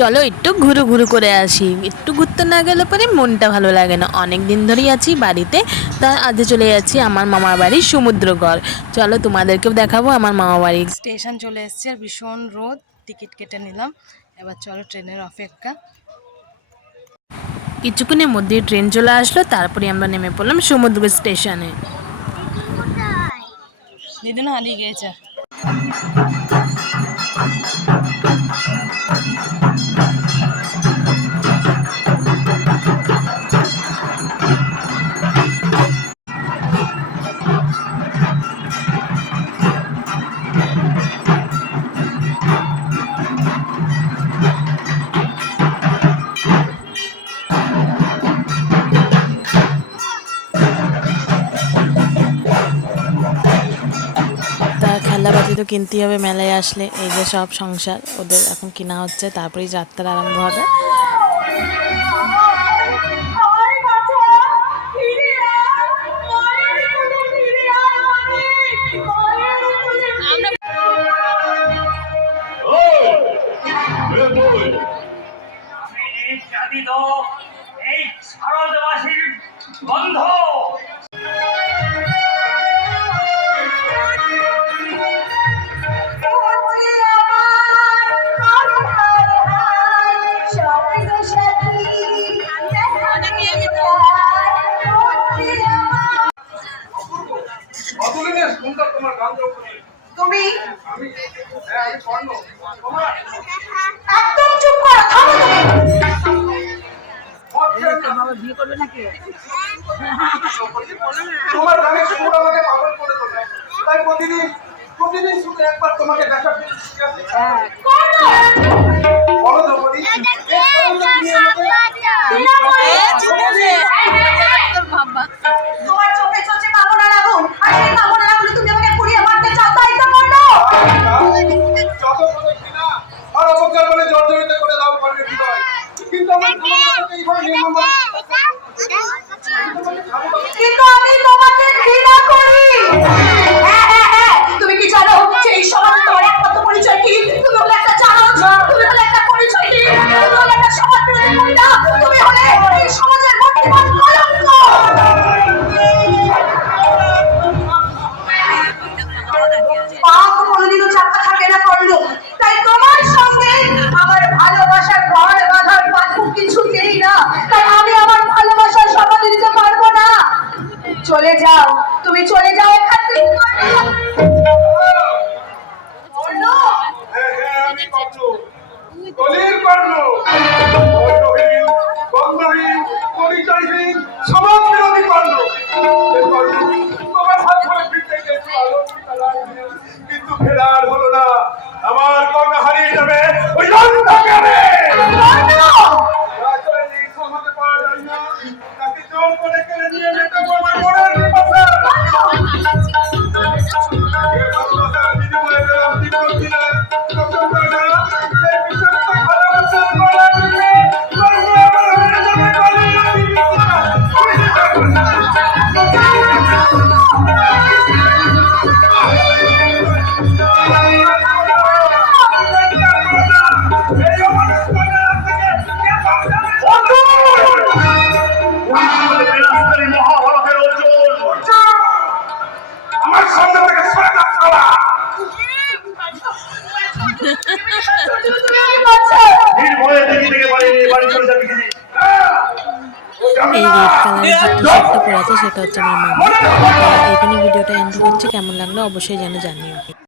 চলো একটু ঘুরু ঘুরু করে আসি। একটু ঘুরতে না গেলে পরে মনটা ভালো লাগে না। অনেক দিন ধরেই আছি বাড়িতে, তা আজ চলে যাচ্ছি আমার মামার বাড়ি সমুদ্রগড়। চলো তোমাদেরকেও দেখাবো আমার মামা বাড়ি। স্টেশন চলে এসেছি আর ভীষণ রোদ, টিকিট কেটে নিলাম। এবার চলো ট্রেনের অপেক্ষা। কিছুক্ষণের মধ্যে ট্রেন চলে আসলো, তারপরে আমরা নেমে পড়লাম সমুদ্র স্টেশনে। দিদিন হারিয়ে গিয়েছে। তা খেলনাপাতি তো কিনতেই হবে মেলায় আসলে। এই যে সব সংসার ওদের এখন কেনা হচ্ছে, তারপরেই যাত্রা আরম্ভ হবে। এই শারদবাসীর গন্ধ তুমি একদম চুপ করো, থামো তোমার গানে সুর আমাকে পাগল করে তোলে, তাই প্রতিদিন প্রতিদিন শুধু একবার তোমাকে দেখার বলো দ্রৌপদী, তোমার চোখে চোখে কামনা লাগুন, আর সেই কামনা লাগুন তুমি আমাকে পুড়িয়ে মারতে চাও, তাই তো বলো। যত বলেছি না আর অপকার বলে জর্জরিত করে দাও করবে হৃদয়, কিন্তু আমার ভালোবাসাকে এইভাবে নির্মম কিন্তু আমি তোমাকে ঘৃণা করি। হ্যাঁ হ্যাঁ হ্যাঁ, তুমি কি জানো যে এই সমাজে তোমার একমাত্র পরিচয় কি? তুমি হলে একটা চালক, তুমি হলে একটা পরিচয় কি? তুমি হলে একটা সমাজ বিরোধী মহিলা, তুমি হলে এই সমাজের বর্তমান কলঙ্ক। পাপ কোনোদিনও চাপা থাকে না করল, তাই তোমার সঙ্গে আমার ভালোবাসার ঘর বাঁধার পাথর কিছুতেই না, তাই আমি আমার ভালোবাসার সমাধি দিতে পারবো না। চলে যাও, তুমি চলে যাও এখান থেকে। আমি কর্ণ, কলির কর্ণ, বর্ণহীন, গন্ধহীন, পরিচয়হীন, সমাজ বিরোধী কর্ণ। এই কর্ণ তোমার হাত ধরে ফিরতে গেছি আলো কিন্তু ফেরার হলো না। আমার কর্ণ হারিয়ে যাবে ওই অন্ধকারে। সমাজে পাওয়া যায় না, তাকে জোর করে কেড়ে নিয়ে যেতে বলবে মনের বিপাশা। আমার সামনে থেকে সরে যাও। এই রেড কালারের যে টি শার্টটা পরে আছে সেটা হচ্ছে আমার মামা। এখানে ভিডিওটা এন্ড করছি। কেমন লাগলো অবশ্যই যেন জানিও।